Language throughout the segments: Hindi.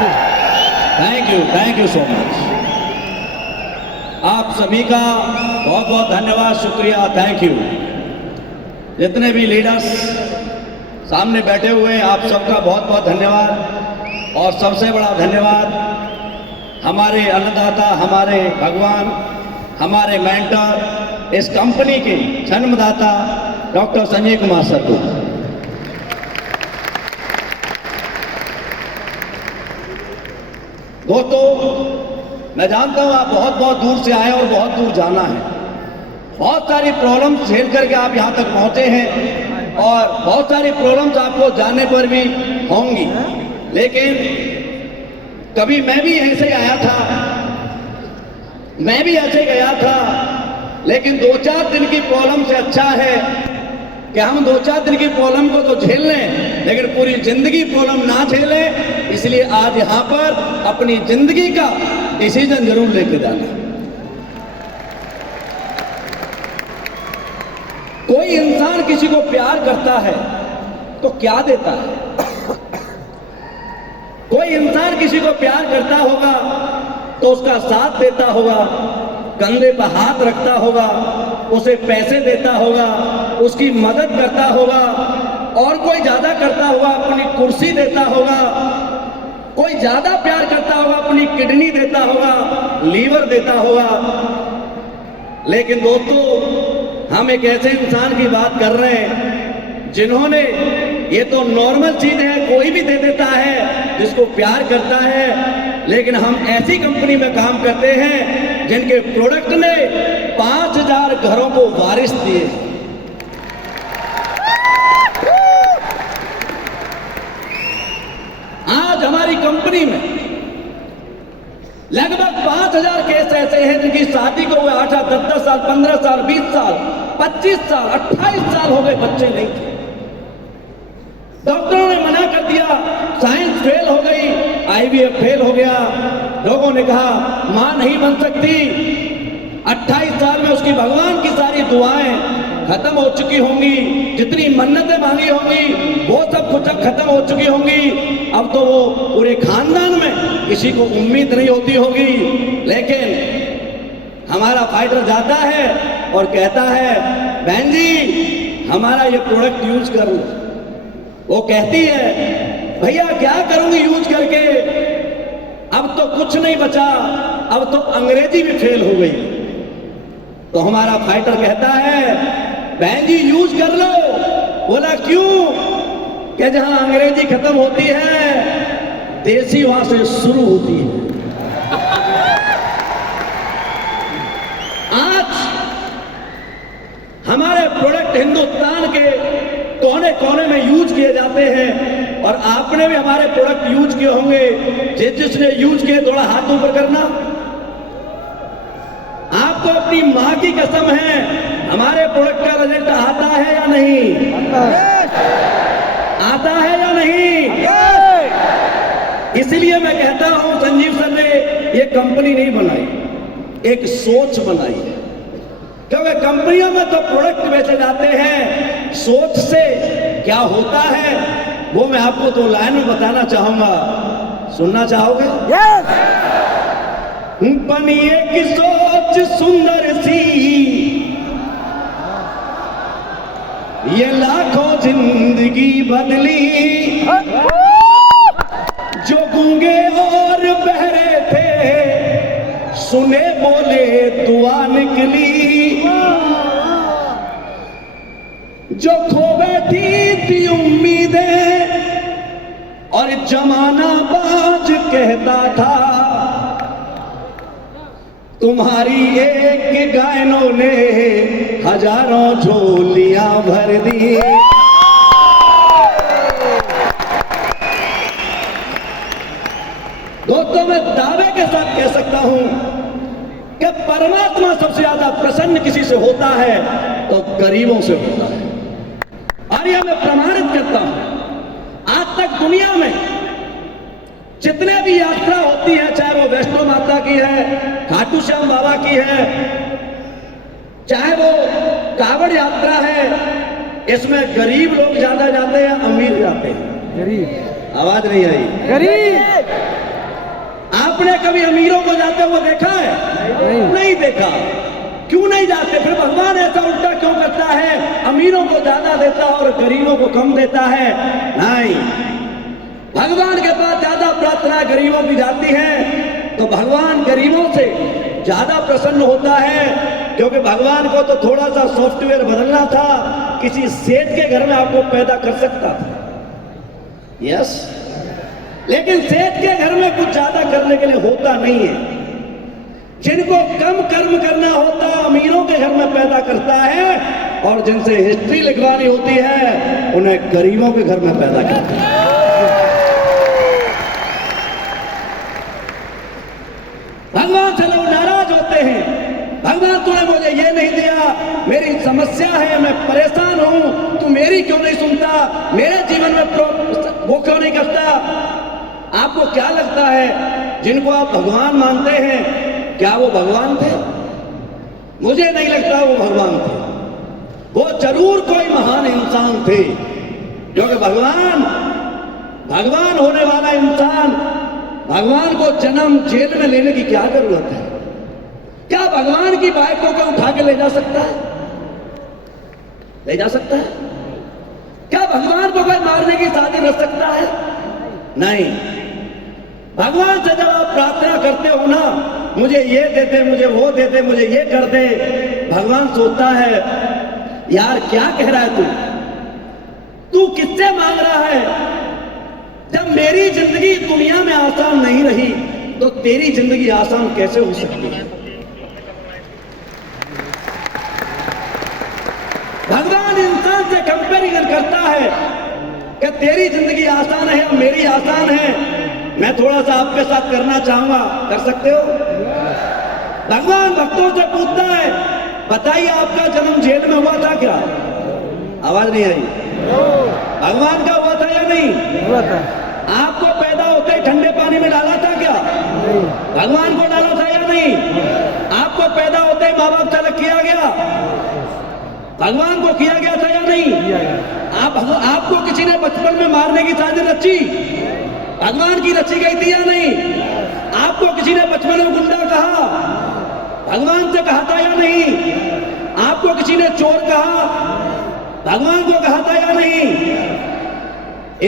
Thank you so much. आप सभी का बहुत बहुत धन्यवाद, शुक्रिया, थैंक यू। जितने भी लीडर्स सामने बैठे हुए हैं, आप सबका बहुत बहुत धन्यवाद। और सबसे बड़ा धन्यवाद हमारे अन्नदाता, हमारे भगवान, हमारे मेंटर, इस कंपनी के जन्मदाता डॉक्टर संजय कुमार सर को। दोस्तों, मैं जानता हूं आप बहुत बहुत दूर से आए और बहुत दूर जाना है। बहुत सारी प्रॉब्लम्स झेल करके आप यहां तक पहुंचे हैं और बहुत सारी प्रॉब्लम्स आपको जाने पर भी होंगी। लेकिन कभी मैं भी ऐसे ही आया था, मैं भी ऐसे गया था, लेकिन 2-4 दिन की प्रॉब्लम से अच्छा है कि हम 2-4 दिन की प्रॉब्लम को तो झेल लें, लेकिन पूरी जिंदगी प्रॉब्लम ना झेलें। इसलिए आज यहां पर अपनी जिंदगी का डिसीजन जरूर लेके जाना। कोई इंसान किसी को प्यार करता है तो क्या देता है? कोई इंसान किसी को प्यार करता होगा तो उसका साथ देता होगा, कंधे पर हाथ रखता होगा, उसे पैसे देता होगा, उसकी मदद करता होगा, और कोई ज्यादा करता होगा अपनी कुर्सी देता होगा, कोई ज्यादा प्यार करता होगा अपनी किडनी देता होगा, लीवर देता होगा। लेकिन दोस्तों, हम एक ऐसे इंसान की बात कर रहे हैं जिन्होंने, ये तो नॉर्मल चीज है, कोई भी दे देता है जिसको प्यार करता है, लेकिन हम ऐसी कंपनी में काम करते हैं जिनके प्रोडक्ट ने 5000 घरों को वारिस दिए। आज हमारी कंपनी में लगभग 5000 केस ऐसे हैं जिनकी शादी को हुए 8, 10 साल, 15 साल, 20 साल, 25 साल, 28 साल हो गए, बच्चे नहीं थे। डॉक्टरों ने मना कर दिया, साइंस फेल हो गई, IVF फेल हो गया। लोगों ने कहा मां नहीं बन सकती। 28 साल में उसकी भगवान की सारी दुआएं खत्म हो चुकी होंगी, जितनी मन्नतें मांगी होंगी वो सब कुछ खत्म हो चुकी होंगी। अब तो वो पूरे खानदान में किसी को उम्मीद नहीं होती होगी। लेकिन हमारा फाइटर जाता है और कहता है बहन जी हमारा ये प्रोडक्ट यूज कर लो। वो कहती है भैया क्या करूंगी यूज करके, अब तो कुछ नहीं बचा, अब तो अंग्रेजी भी फेल हो गई। तो हमारा फाइटर कहता है बहन जी यूज कर लो। बोला क्यों? कि जहां अंग्रेजी खत्म होती है देसी वहां से शुरू होती है। आज हमारे प्रोडक्ट हिंदुस्तान के कोने कोने में यूज किए जाते हैं और आपने भी हमारे प्रोडक्ट यूज किए होंगे। जिसने यूज किए थोड़ा हाथ ऊपर करना। आपको अपनी मां की कसम है हमारे प्रोडक्ट का रिजल्ट आता है या नहीं? आता है या नहीं? इसलिए मैं कहता हूं संजीव सर ने ये कंपनी नहीं बनाई, एक सोच बनाई है। क्योंकि कंपनियों में तो प्रोडक्ट बेचे जाते हैं, सोच से क्या होता है वो मैं आपको 2 लाइन में बताना चाहूंगा। सुनना चाहोगे? बनी एक सोच सुंदर सी, ये लाखों जिंदगी बदली। जो गूंगे और बहरे थे सुने बोले दुआ निकली। जो खो बैठी थी उम्मीदें और जमाना बाज कहता था तुम्हारी एक गायनों ने हजारों झोलियां भर दी। दोस्तों मैं दावे के साथ कह सकता हूं कि परमात्मा सबसे ज्यादा प्रसन्न किसी से होता है तो गरीबों से होता है। और यह मैं प्रमाणित करता हूं। आज तक दुनिया में जितने भी यात्रा होती है, चाहे वो वैष्णो माता की है, खाटू श्याम बाबा की है, चाहे वो कावड़ यात्रा है, इसमें गरीब लोग ज्यादा जाते हैं, अमीर जाते हैं। गरीब, आवाज नहीं आई। गरीब आपने कभी अमीरों को जाते हुए देखा है? नहीं देखा। क्यों नहीं जाते? फिर भगवान ऐसा उल्टा क्यों करता है? अमीरों को ज्यादा देता है और गरीबों को कम देता है? नहीं, भगवान के पास ज्यादा प्रार्थना गरीबों की जाती है तो भगवान गरीबों से ज्यादा प्रसन्न होता है, क्योंकि भगवान को तो थोड़ा सा सॉफ्टवेयर बदलना था, किसी सेठ के घर में आपको पैदा कर सकता था। यस, लेकिन सेठ के घर में कुछ ज्यादा करने के लिए होता नहीं है। जिनको कम कर्म करना होता अमीरों के घर में पैदा करता है, और जिनसे हिस्ट्री लिखवानी होती है उन्हें गरीबों के घर में पैदा करता है। भगवान से लोग नाराज होते हैं, भगवान तूने मुझे ये नहीं दिया, मेरी समस्या है, मैं परेशान हूं, तू मेरी क्यों नहीं सुनता, मेरे जीवन में वो क्यों नहीं करता। आपको क्या लगता है जिनको आप भगवान मानते हैं, क्या वो भगवान थे? मुझे नहीं लगता वो भगवान थे। वो जरूर कोई महान इंसान थे, क्योंकि भगवान होने वाला इंसान भगवान को जन्म जेल में लेने की क्या जरूरत है? क्या भगवान की बाइकों को उठा के ले जा सकता है? ले जा सकता है? क्या भगवान को कोई मारने की साजिश रच सकता है? नहीं। भगवान से जब आप प्रार्थना करते हो ना, मुझे ये दे दे, मुझे वो दे दे, मुझे ये कर दे, भगवान सोचता है यार क्या कह रहा है तू किससे मांग रहा है? जब मेरी जिंदगी दुनिया में आसान नहीं रही तो तेरी जिंदगी आसान कैसे हो सकती है? भगवान इंसान से कंपैरिजन करता है कि तेरी जिंदगी आसान है और मेरी आसान है। मैं थोड़ा सा आपके साथ करना चाहूंगा, कर सकते हो? भगवान भक्तों से पूछता है, बताइए आपका जन्म जेल में हुआ था क्या? आवाज नहीं आई। भगवान का हुआ था या नहीं? हुआ था। आपको पैदा होते ही ठंडे पानी में डाला था क्या? नहीं। भगवान को डाला था या नहीं? आपको पैदा होते ही माँ बाप से अलग किया गया? भगवान को किया गया था या नहीं? आपको किसी ने बचपन में मारने की साजिश रची? भगवान की रची गई थी या नहीं? आपको किसी ने बचपन में गुंडा कहा? भगवान से कहा था या नहीं? आपको किसी ने चोर कहा? भगवान को कहा था या नहीं?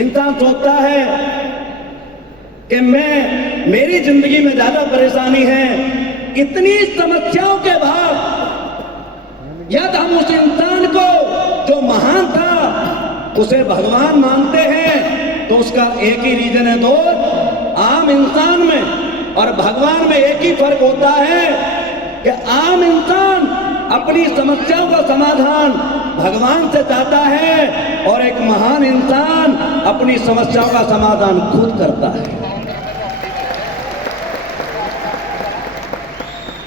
इंसान सोचता है कि मेरी जिंदगी में ज्यादा परेशानी है। इतनी समस्याओं के बाद यदि हम उस इंसान को जो महान था उसे भगवान मानते हैं तो उसका एक ही रीजन है दोस्त, आम इंसान में और भगवान में एक ही फर्क होता है कि आम इंसान अपनी समस्याओं का समाधान भगवान से चाहता है और एक महान इंसान अपनी समस्याओं का समाधान खुद करता है।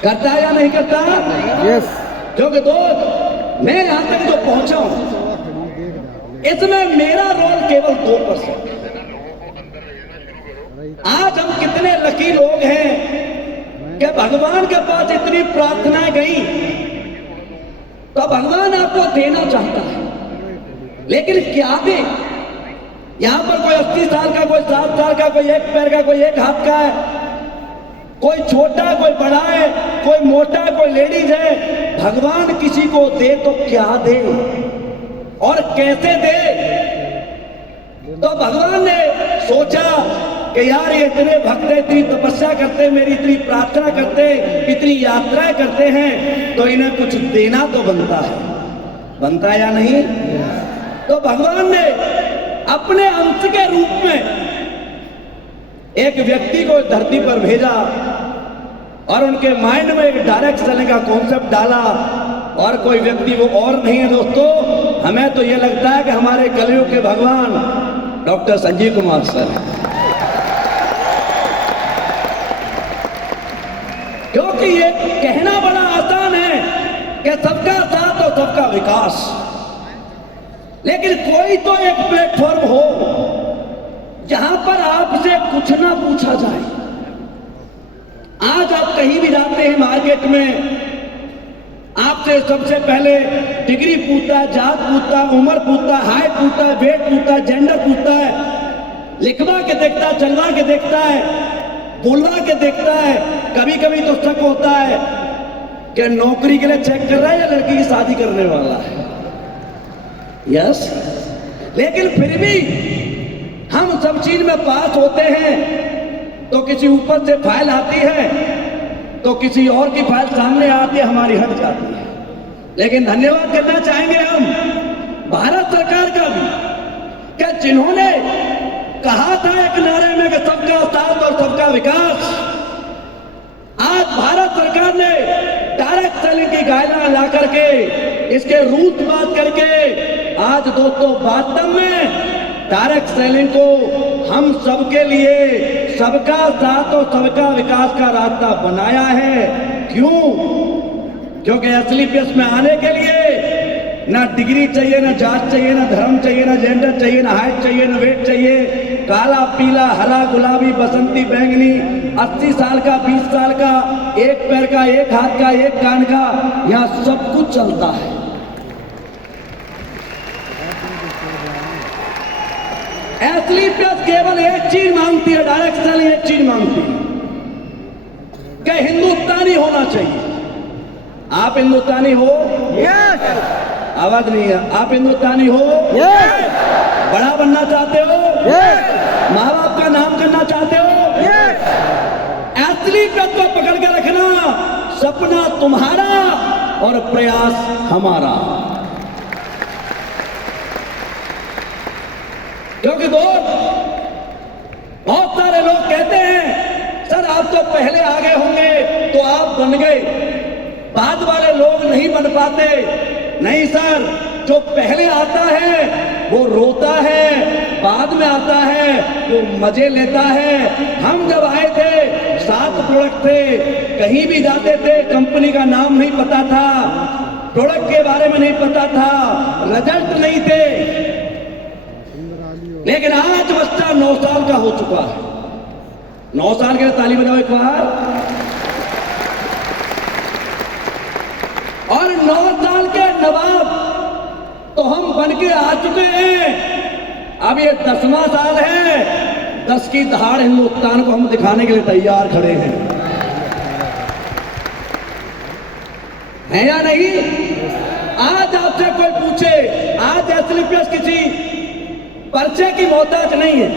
करता है या नहीं करता? यस। क्योंकि दोस्त मैं यहां तक जो पहुंचा हूं इसमें मेरा रोल केवल 2%। आज हम कितने लकी लोग हैं कि भगवान के पास इतनी प्रार्थनाएं गई तो भगवान आपको देना चाहता है, लेकिन क्या दे? यहां पर कोई 80 साल का, कोई 7 साल का, कोई एक पैर का, कोई एक हाथ का है, कोई छोटा कोई बड़ा है, कोई मोटा कोई लेडीज है। भगवान किसी को दे तो क्या दे और कैसे दे? तो भगवान ने सोचा कि यार ये इतने भक्त इतनी तपस्या करते, मेरी इतनी प्रार्थना करते, इतनी यात्राएं करते हैं, तो इन्हें कुछ देना तो बनता है। बनता है या नहीं? तो भगवान ने अपने अंश के रूप में एक व्यक्ति को धरती पर भेजा और उनके माइंड में एक डायरेक्ट चलने का कॉन्सेप्ट डाला, और कोई व्यक्ति वो और नहीं है दोस्तों, हमें तो ये लगता है कि हमारे कलयुग के भगवान डॉक्टर संजीव कुमार सर हैं। क्योंकि ये कहना बड़ा आसान है कि सबका साथ और सबका विकास, लेकिन कोई तो एक प्लेटफॉर्म हो जहां पर आपसे कुछ ना पूछा जाए। आज आप कहीं भी जाते हैं मार्केट में, आपसे सबसे पहले डिग्री पूछता है, जात पूछता है, उम्र पूछता है, हाइट पूछता है, वेट पूछता है, जेंडर पूछता है, लिखवा के देखता है, चलवा के देखता है। बुलवा के देखता है। कभी कभी तो शक होता है कि नौकरी के लिए चेक कर रहा है या लड़की की शादी करने वाला है। यस, लेकिन फिर भी हम सब चीज में पास होते हैं तो किसी ऊपर से फाइल आती है तो किसी और की फाइल सामने आती है, हमारी हट जाती है। लेकिन धन्यवाद करना चाहेंगे हम भारत सरकार का भी, क्या जिन्होंने कहा था एक नारे में कि सबका साथ और सबका विकास, आज भारत सरकार ने डायरेक्ट सेलिंग की गाइडलाइन ला करके इसके रूट बात करके आज दोस्तों वास्तव में डायरेक्ट सेलिंग को हम सबके लिए सबका साथ और सबका विकास का रास्ता बनाया है। क्यों? क्योंकि एसलीपीएस में आने के लिए ना डिग्री चाहिए, ना जात चाहिए, ना धर्म चाहिए, ना जेंडर चाहिए, ना हाइट चाहिए, ना वेट चाहिए। काला, पीला, हरा, गुलाबी, बसंती, बैंगनी, 80 साल का, 20 साल का, एक पैर का, एक हाथ का, एक कान का, यहाँ सब कुछ चलता है। एसलीपीएस केवल एक चीज मांगती है, डायरेक्ट सेलिंग एक चीज मांगती है कि हिंदुस्तानी होना चाहिए। आप हिंदुस्तानी हो? यस। आवाज नहीं है। आप हिंदुस्तानी हो? यस। बड़ा बनना चाहते हो? यस। माँ बाप का नाम करना चाहते हो? यस। एसलीपीएस को पकड़ के रखना, सपना तुम्हारा और प्रयास हमारा। क्योंकि दोस्त, बहुत सारे लोग कहते हैं सर आप तो पहले आगे होंगे तो आप बन गए, बाद वाले लोग नहीं बन पाते। नहीं सर, जो पहले आता है वो रोता है, बाद में आता है वो मजे लेता है। हम जब आए थे 7 प्रोडक्ट थे, कहीं भी जाते थे कंपनी का नाम नहीं पता था, प्रोडक्ट के बारे में नहीं पता था, रिजल्ट नहीं थे। लेकिन आज बच्चा 9 साल का हो चुका है। 9 साल के लिए ताली बजाओ एक बार। और 9 साल के नवाब तो हम बन के आ चुके हैं। अब ये 10वां साल है, 10 की दहाड़ हिंदुस्तान को हम दिखाने के लिए तैयार खड़े हैं, है या नहीं? आज आपसे कोई पूछे, आज एसलीपीएस किसी परिचय की मोहताज नहीं है।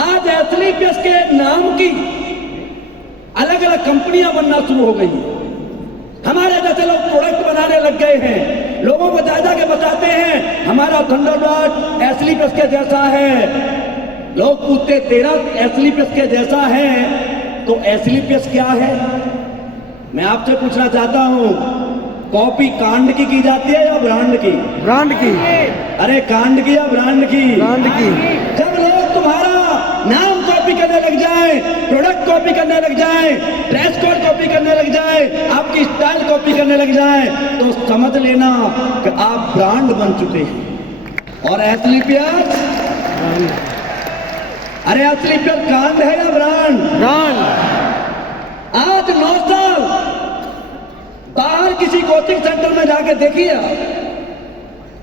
आज एसलीपीएस के नाम की अलग अलग कंपनियां बनना शुरू हो गई हैं। हमारे जैसे लोग प्रोडक्ट बनाने लग गए हैं, लोगों को जा के बताते हैं हमारा थंडरबर्ड एसलीपीएस के जैसा है। लोग पूछते तेरा एसलीपीएस के जैसा है तो एसलीपीएस क्या है? मैं आपसे पूछना चाहता हूं, कॉपी कांड की जाती है या ब्रांड की? ब्रांड की। अरे कांड की या ब्रांड की? ब्रांड की। जब लोग तुम्हारा नाम कॉपी करने लग जाए, प्रोडक्ट कॉपी करने लग जाए, ड्रेस कोड कॉपी करने लग जाए, आपकी स्टाइल कॉपी करने लग जाए, तो समझ लेना कि आप ब्रांड बन चुके हैं। और एसलीपीएस, अरे एसलीपीएस कांड है या ब्रांड? ब्रांड। आज 9 साल बाहर किसी कोचिंग सेंटर में जाके देखिए,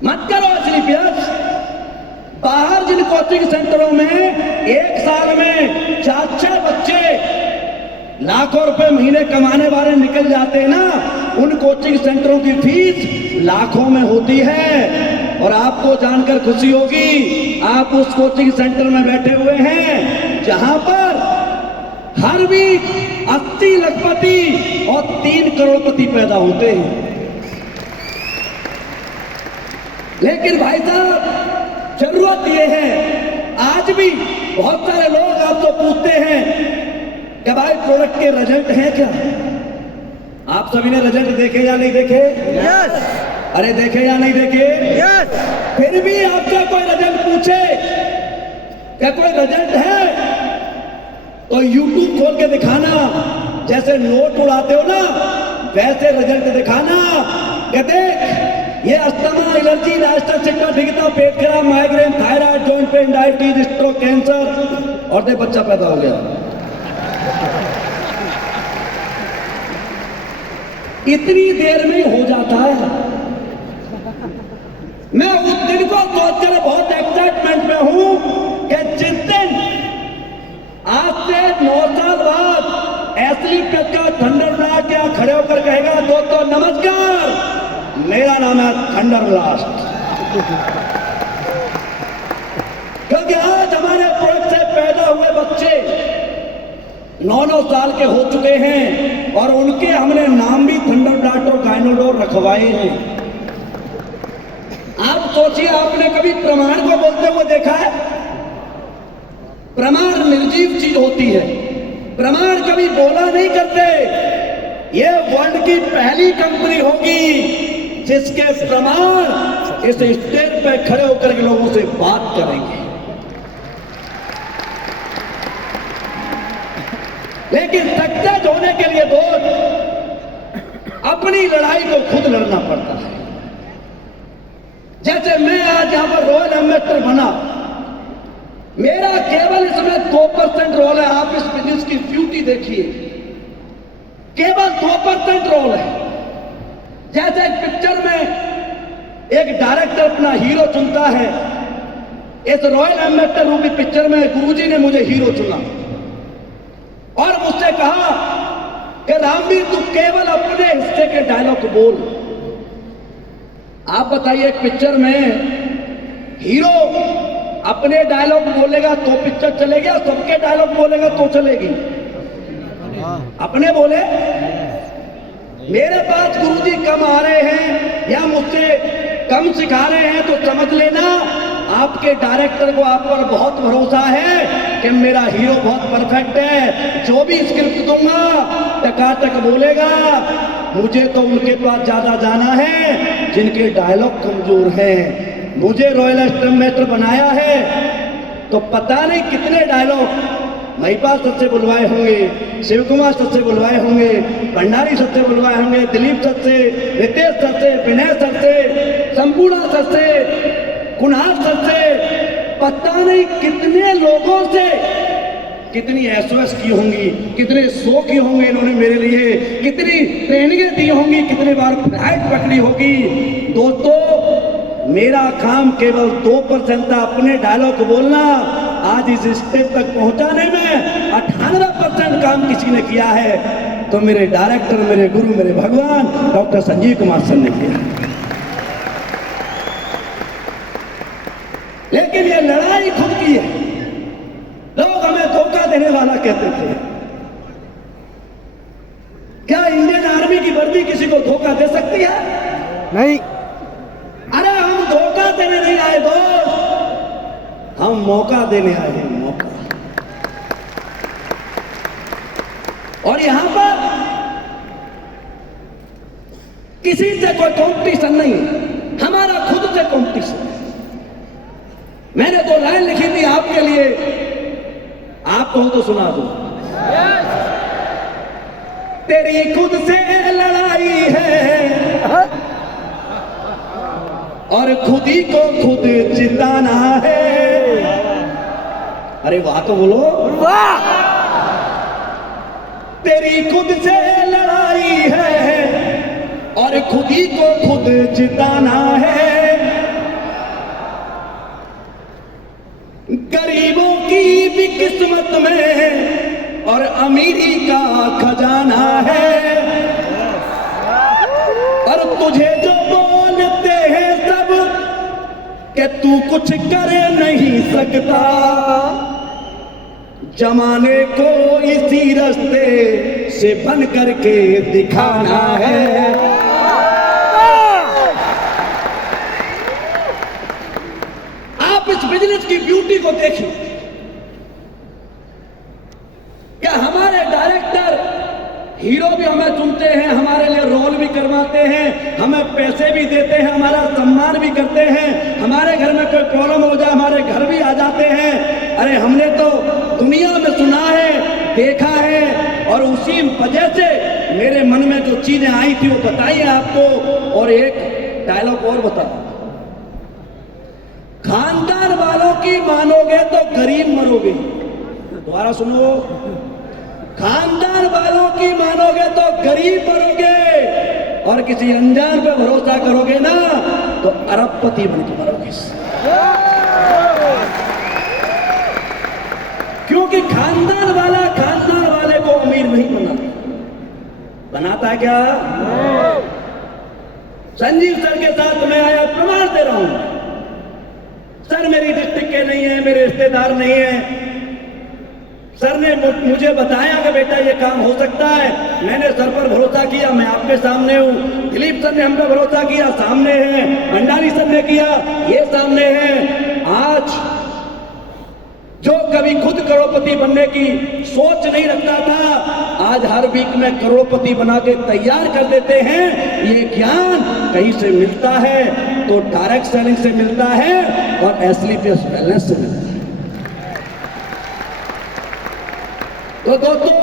मत करो एसलीपीएस। बाहर जिन कोचिंग सेंटरों में एक साल में 4-6 बच्चे लाखों रुपए महीने कमाने वाले निकल जाते हैं ना, उन कोचिंग सेंटरों की फीस लाखों में होती है। और आपको जानकर खुशी होगी, आप उस कोचिंग सेंटर में बैठे हुए हैं जहां पर हर वीक 80 लखपति और 3 करोड़पति पैदा होते हैं। लेकिन भाई साहब, जरूरत ये है, आज भी बहुत सारे लोग आपको पूछते हैं कि भाई प्रोडक्ट के रिजल्ट हैं क्या? आप सभी ने रिजल्ट देखे या नहीं देखे? यस। अरे देखे या नहीं देखे? यस। फिर भी आपसे कोई रिजल्ट पूछे, क्या कोई रिजल्ट है, तो YouTube खोल के दिखाना। जैसे नोट उड़ाते हो ना, वैसे रिजल्ट दिखाना कि देख ये अस्थमा, एलर्जी, लाइस्टर सिक्का, डिगता, पेट खराब, migraine, thyroid, joint pain, diabetes, stroke, cancer, और देख बच्चा पैदा हो गया। इतनी देर में हो जाता है। मैं उस दिन को सोचकर बहुत एक्साइटमेंट में हूं कि जिस दिन आज से 9 साल होकर कहेगा दोस्तों नमस्कार, मेरा नाम है थंडर ब्लास्ट। क्योंकि आज हमारे प्रोडक्ट से पैदा हुए बच्चे 9-9 साल के हो चुके हैं और उनके हमने नाम भी थंडर ब्लास्ट और गायनोडोर रखवाए हैं। आप सोचिए, आपने कभी प्रमाण को बोलते हुए देखा है? प्रमाण निर्जीव चीज होती है, प्रमाण कभी बोला नहीं करते। ये वर्ल्ड की पहली कंपनी होगी जिसके प्रमाण इस स्टेज पे खड़े होकर के लोगों से बात करेंगे। लेकिन सक्सेस होने के लिए दोस्त अपनी लड़ाई को खुद लड़ना पड़ता है। जैसे मैं आज यहां पर रॉयल एम्बेसडर बना, मेरा केवल इसमें 2% रोल है। आप इस बिजनेस की ब्यूटी देखिए, केवल 2% रोल है। जैसे एक पिक्चर में एक डायरेक्टर अपना हीरो चुनता है, इस रॉयल एम्बेसडर रूपी पिक्चर में गुरुजी ने मुझे हीरो चुना और मुझसे कहा कि रामवीर तू केवल अपने हिस्से के डायलॉग बोल। आप बताइए, एक पिक्चर में हीरो अपने डायलॉग बोलेगा तो पिक्चर चलेगी और सबके डायलॉग बोलेगा तो चलेगी? अपने बोले। मेरे पास गुरुजी कम आ रहे हैं या मुझसे कम सिखा रहे हैं तो समझ लेना आपके डायरेक्टर को आप पर बहुत भरोसा है कि मेरा हीरो बहुत परफेक्ट है। जो भी स्क्रिप्ट दूंगा टकाटक बोलेगा। मुझे तो उनके पास ज्यादा जाना है जिनके डायलॉग कमजोर हैं। मुझे रॉयल एम्बेसडर बनाया है तो पता नहीं कितने डायलॉग महिपाल सर से बुलवाए होंगे, शिव कुमार सर से बुलवाए होंगे, भंडारी सर से बुलवाए होंगे, दिलीप सर से, रितेश सर से, विनय सर से, संपूर्णा सर से, कुणाल सर से, पता नहीं कितने लोगों से कितनी एसओएस की होंगी, कितने शो किए होंगे इन्होंने मेरे लिए, कितनी ट्रेनिंगें दी होंगी, कितने बार फ्लाइट पकड़ी होगी। दोस्तों मेरा काम केवल 2% था, अपने डायलॉग बोलना। आज इस स्टेज तक पहुंचाने में 98% काम किसी ने किया है, तो मेरे डायरेक्टर, मेरे गुरु, मेरे भगवान डॉक्टर संजीव कुमार सर ने किया। लेकिन ये लड़ाई खुद की है। लोग हमें धोखा देने वाला कहते थे। क्या इंडियन आर्मी की वर्दी किसी को धोखा दे सकती है? नहीं। अरे हम धोखा देने नहीं आए दोस्त, हम मौका देने आए हैं, मौका। और यहां पर किसी से कोई कंपटीशन नहीं है, हमारा खुद से कंपटीशन है। मैंने 2 लाइन लिखी थी आपके लिए, आप कहो तो सुना दो। तेरी खुद से लड़ाई है और खुद ही को खुद जिताना है। अरे वाह तो बोलो वाह। तेरी खुद से लड़ाई है और खुद ही को खुद जिताना है। गरीबों की भी किस्मत में और अमीरी का खजाना है। और तुझे जो बोलते हैं सब कि तू कुछ कर नहीं सकता, जमाने को इसी रास्ते से बन करके दिखाना है। आप इस बिजनेस की ब्यूटी को देखिए। क्या हमारे डायरेक्टर हीरो भी हमें चुनते हैं, हमारे लिए रोल भी करवाते हैं, हमें पैसे भी देते हैं, हमारा सम्मान भी करते हैं। हमारे घर में कोई प्रॉब्लम हो जाए हमारे घर भी आ जाते हैं। अरे हमने तो दुनिया में सुना है, देखा है, और उसी वजह से मेरे मन में जो चीजें आई थी वो बताई है आपको। और एक डायलॉग और बता, खानदान वालों की मानोगे तो गरीब मरोगे। दोबारा सुनो, खानदान वालों की मानोगे तो गरीब मरोगे और किसी अनजान पे भरोसा करोगे ना तो अरबपति बन के मरोगे। क्योंकि खानदान वाले को अमीर नहीं बनाता। बनाता है क्या? संजीव सर के साथ मैं आया, प्रमाण दे रहा हूं। सर मेरी डिस्ट्रिक्ट के नहीं है, मेरे रिश्तेदार नहीं है। सर ने मुझे बताया कि बेटा ये काम हो सकता है। मैंने सर पर भरोसा किया, मैं आपके सामने हूं। दिलीप सर ने हम पे भरोसा किया, सामने हैं। भंडारी सर ने किया, ये सामने हैं। आज जो कभी खुद करोड़पति बनने की सोच नहीं रखता था, आज हर वीक में करोड़पति बना के तैयार कर देते हैं। ये ज्ञान कहीं से मिलता है तो डायरेक्ट सेलिंग से मिलता है और एसलीपीएस बैलेंस से मिलता है। तो दोस्तों,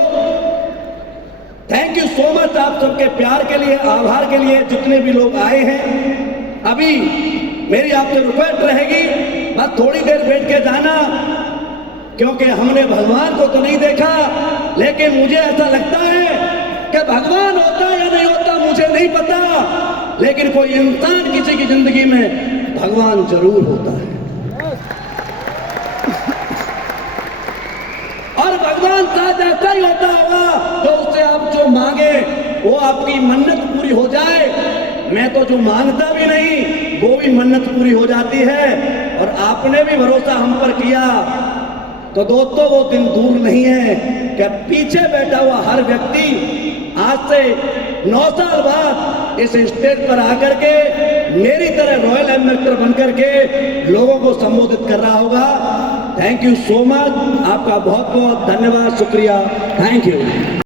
थैंक यू सो मच आप सबके प्यार के लिए, आभार के लिए, जितने भी लोग आए हैं। अभी मेरी आपसे रिक्वेस्ट रहेगी, बस थोड़ी देर बैठ के जाना, क्योंकि हमने भगवान को तो नहीं देखा, लेकिन मुझे ऐसा लगता है कि भगवान होता या नहीं होता मुझे नहीं पता, लेकिन कोई इंसान किसी की जिंदगी में भगवान जरूर होता है। और भगवान शायद ऐसा ही होता होगा जो उससे आप जो मांगे वो आपकी मन्नत पूरी हो जाए। मैं तो जो मांगता भी नहीं वो भी मन्नत पूरी हो जाती है, और आपने भी भरोसा हम पर किया। तो दोस्तों, वो दिन दूर नहीं है कि पीछे बैठा हुआ हर व्यक्ति आज से 9 साल बाद इस स्टेज पर आकर के मेरी तरह रॉयल एम्बेसडर बनकर के लोगों को संबोधित कर रहा होगा। थैंक यू सो मच, आपका बहुत बहुत धन्यवाद, शुक्रिया, थैंक यू।